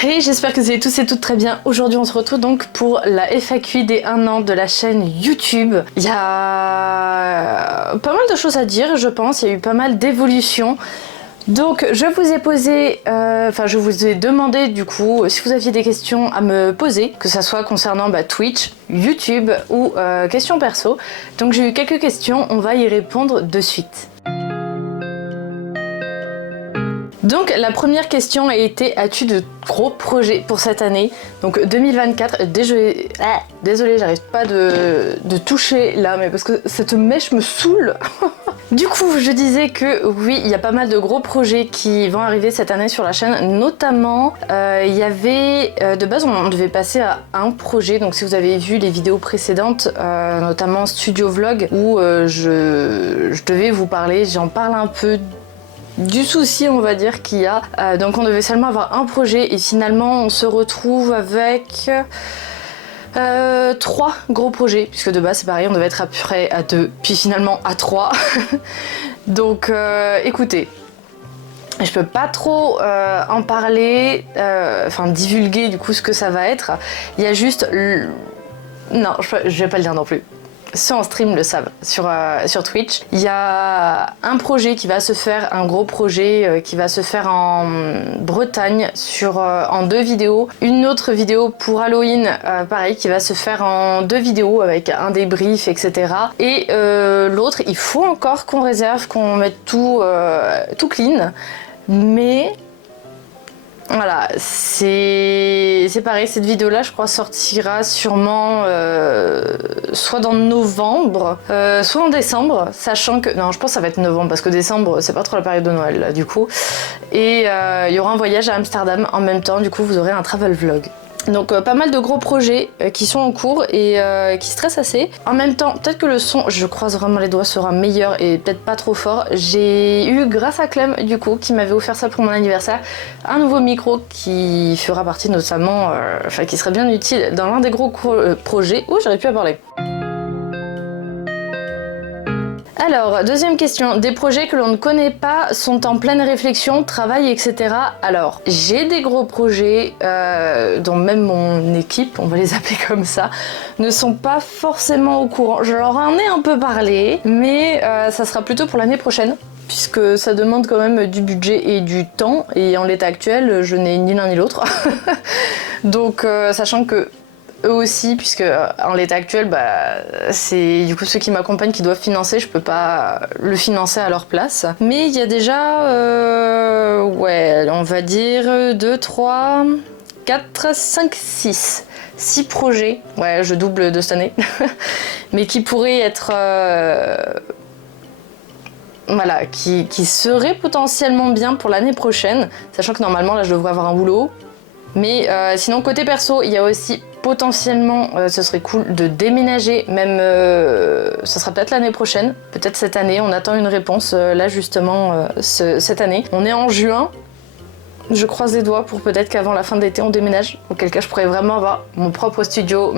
Hey, j'espère que vous allez tous et toutes très bien. Aujourd'hui on se retrouve donc pour la FAQ des 1 an de la chaîne YouTube. Il y a pas mal de choses à dire je pense, il y a eu pas mal d'évolutions. Donc je vous ai posé, je vous ai demandé du coup si vous aviez des questions à me poser, que ça soit concernant Twitch, YouTube ou questions perso. Donc j'ai eu quelques questions, on va y répondre de suite. Donc la première question a été: as-tu de gros projets pour cette année? Donc 2024, désolée, j'arrive pas de toucher là, mais parce que cette mèche me saoule. Du coup, je disais que oui, il y a pas mal de gros projets qui vont arriver cette année sur la chaîne, notamment il y avait, de base on devait passer à un projet, donc si vous avez vu les vidéos précédentes, notamment Studio Vlog, où je devais vous parler, j'en parle un peu du souci on va dire qu'il y a, donc on devait seulement avoir un projet et finalement on se retrouve avec 3 gros projets, puisque de base c'est pareil, on devait être à peu près à 2 puis finalement à 3. Donc écoutez, je peux pas trop en parler, divulguer du coup ce que ça va être. Il y a juste non, je vais pas le dire non plus. Ceux en stream le savent, sur Twitch. Il y a un projet qui va se faire, un gros projet qui va se faire en Bretagne en 2 vidéos. Une autre vidéo pour Halloween, pareil, qui va se faire en 2 vidéos avec un débrief, etc. Et l'autre, il faut encore qu'on réserve, qu'on mette tout clean. Mais voilà, c'est pareil, cette vidéo là je crois sortira sûrement soit dans novembre, soit en décembre, sachant que, non je pense que ça va être novembre parce que décembre c'est pas trop la période de Noël là du coup, et il y aura un voyage à Amsterdam en même temps, du coup vous aurez un travel vlog. Donc pas mal de gros projets qui sont en cours et qui stressent assez. En même temps, peut-être que le son, je croise vraiment les doigts, sera meilleur et peut-être pas trop fort. J'ai eu, grâce à Clem du coup, qui m'avait offert ça pour mon anniversaire, un nouveau micro qui fera partie notamment, qui serait bien utile dans l'un des gros projets. Oh, j'aurais pu en parler. Alors, deuxième question, des projets que l'on ne connaît pas sont en pleine réflexion, travail, etc. Alors, j'ai des gros projets dont même mon équipe, on va les appeler comme ça, ne sont pas forcément au courant. Je leur en ai un peu parlé, mais ça sera plutôt pour l'année prochaine, puisque ça demande quand même du budget et du temps, et en l'état actuel, je n'ai ni l'un ni l'autre. Donc, sachant que eux aussi, puisque en l'état actuel, c'est du coup ceux qui m'accompagnent qui doivent financer, je peux pas le financer à leur place. Mais il y a déjà, on va dire 2, 3, 4, 5, 6 projets, ouais je double de cette année, mais qui pourraient être, voilà, qui seraient potentiellement bien pour l'année prochaine, sachant que normalement là je devrais avoir un boulot. Mais sinon côté perso, il y a aussi potentiellement, ce serait cool de déménager, même ça sera peut-être l'année prochaine, peut-être cette année, on attend une réponse là justement cette année. On est en juin, je croise les doigts pour peut-être qu'avant la fin de l'été on déménage, auquel cas je pourrais vraiment avoir mon propre studio,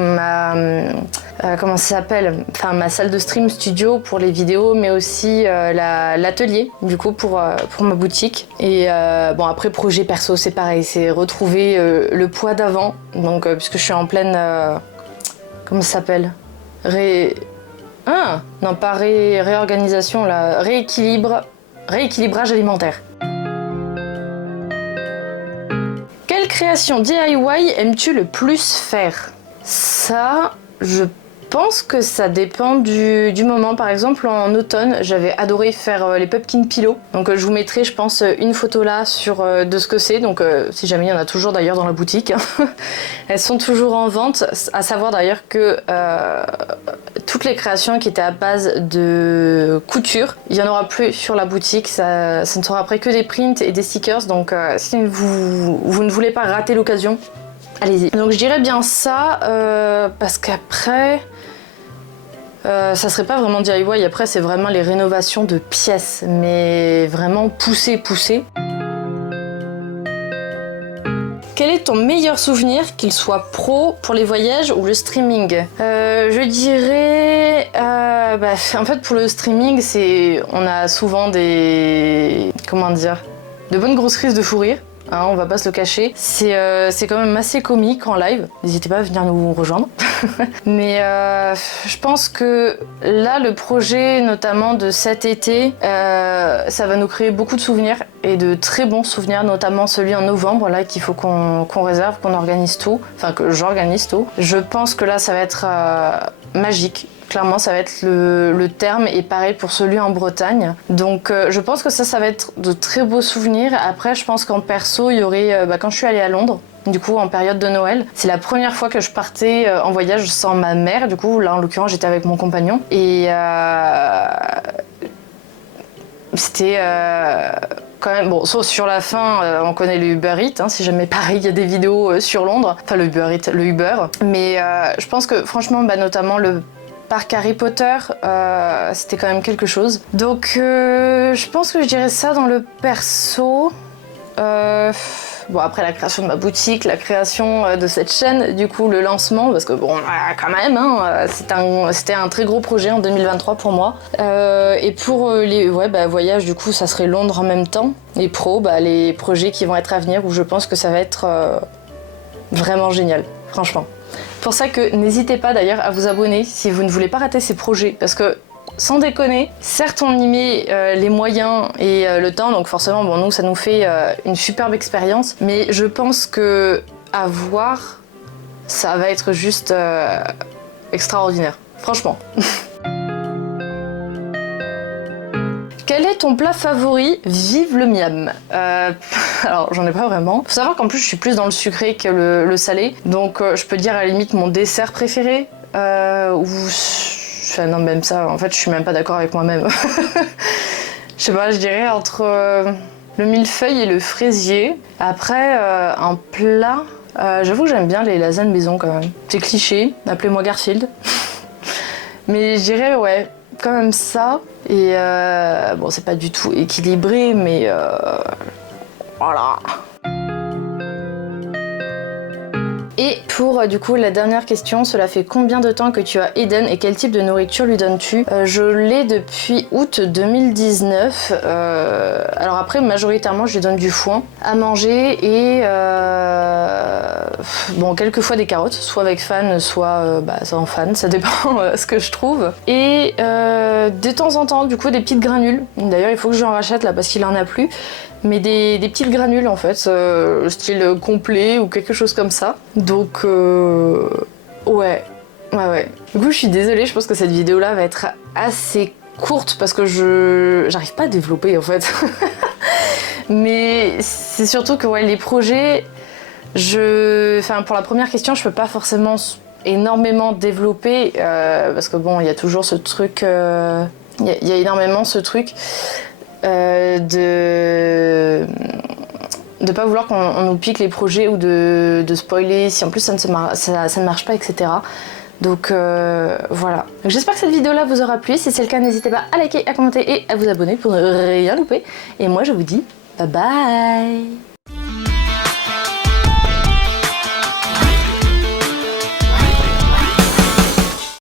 comment ça s'appelle, ma salle de stream studio pour les vidéos, mais aussi l'atelier du coup pour ma boutique. Et bon, après projet perso c'est pareil, c'est retrouver le poids d'avant, donc puisque je suis en pleine comment ça s'appelle, réorganisation là, rééquilibrage alimentaire. Quelle création DIY aimes-tu le plus faire? Ça, je pense que ça dépend du moment. Par exemple, en automne, j'avais adoré faire les pumpkin pillows. Donc je vous mettrai, je pense, une photo là de ce que c'est. Donc si jamais il y en a toujours d'ailleurs dans la boutique. Elles sont toujours en vente. À savoir d'ailleurs que toutes les créations qui étaient à base de couture, il n'y en aura plus sur la boutique. Ça ne sera après que des prints et des stickers. Donc si vous ne voulez pas rater l'occasion, allez-y. Donc je dirais bien ça, parce qu'après, ça serait pas vraiment DIY, après c'est vraiment les rénovations de pièces, mais vraiment poussé. Quel est ton meilleur souvenir, qu'il soit pro pour les voyages ou le streaming? Je dirais, en fait pour le streaming, on a souvent de bonnes grosses crises de fou rire. hein, on va pas se le cacher. C'est quand même assez comique en live, n'hésitez pas à venir nous rejoindre. Mais je pense que là, le projet notamment de cet été, ça va nous créer beaucoup de souvenirs et de très bons souvenirs, notamment celui en novembre, là qu'il faut qu'on réserve, qu'on organise tout, enfin que j'organise tout. Je pense que là, ça va être magique. Clairement, ça va être le terme, et pareil pour celui en Bretagne. Donc je pense que ça va être de très beaux souvenirs. Après, je pense qu'en perso, il y aurait, quand je suis allée à Londres, du coup en période de Noël, c'est la première fois que je partais en voyage sans ma mère. Du coup, là en l'occurrence, j'étais avec mon compagnon. Et c'était quand même, bon, sauf sur la fin, on connaît le Uber Eats, hein, si jamais pareil, il y a des vidéos sur Londres, enfin le Uber Eats, le Uber. Mais je pense que franchement, notamment le parc Harry Potter, c'était quand même quelque chose. Donc je pense que je dirais ça dans le perso. Bon, après la création de ma boutique, la création de cette chaîne, du coup le lancement, parce que bon, quand même, hein, c'était un très gros projet en 2023 pour moi. Et pour les voyages, du coup, ça serait Londres en même temps. Et pro, les projets qui vont être à venir, où je pense que ça va être vraiment génial, franchement. Pour ça que n'hésitez pas d'ailleurs à vous abonner si vous ne voulez pas rater ces projets, parce que sans déconner, certes on y met les moyens et le temps, donc forcément bon, nous ça nous fait une superbe expérience, mais je pense que à voir, ça va être juste extraordinaire, franchement. Quel est ton plat favori? Vive le miam. Alors j'en ai pas vraiment. Faut savoir qu'en plus je suis plus dans le sucré que le salé, donc je peux dire à la limite mon dessert préféré, ou enfin, non, même ça, en fait je suis même pas d'accord avec moi-même. Je sais pas, je dirais entre le millefeuille et le fraisier. Après un plat, j'avoue que j'aime bien les lasagnes maison quand même. C'est cliché, appelez-moi Garfield. Mais je dirais ouais, quand même ça. Et bon, c'est pas du tout équilibré, mais voilà. Et pour du coup la dernière question, cela fait combien de temps que tu as Eden et quel type de nourriture lui donnes-tu? Je l'ai depuis août 2019. Alors après, majoritairement, je lui donne du foin à manger et bon, quelquefois des carottes, soit avec fan, soit sans fan, ça dépend ce que je trouve. Et de temps en temps, du coup, des petites granules. D'ailleurs, il faut que j'en rachète là parce qu'il en a plus. Mais des petites granules en fait, style complet ou quelque chose comme ça. Donc ouais. Du coup je suis désolée, je pense que cette vidéo là va être assez courte parce que j'arrive pas à développer en fait. Mais c'est surtout que ouais, les projets, pour la première question, je peux pas forcément énormément développer parce que bon, il y a toujours ce truc, il y a énormément ce truc. De pas vouloir qu'on nous pique les projets ou de spoiler si en plus ça ne marche pas, etc. Donc voilà. J'espère que cette vidéo là vous aura plu. Si c'est le cas, n'hésitez pas à liker, à commenter et à vous abonner pour ne rien louper. Et moi je vous dis bye bye.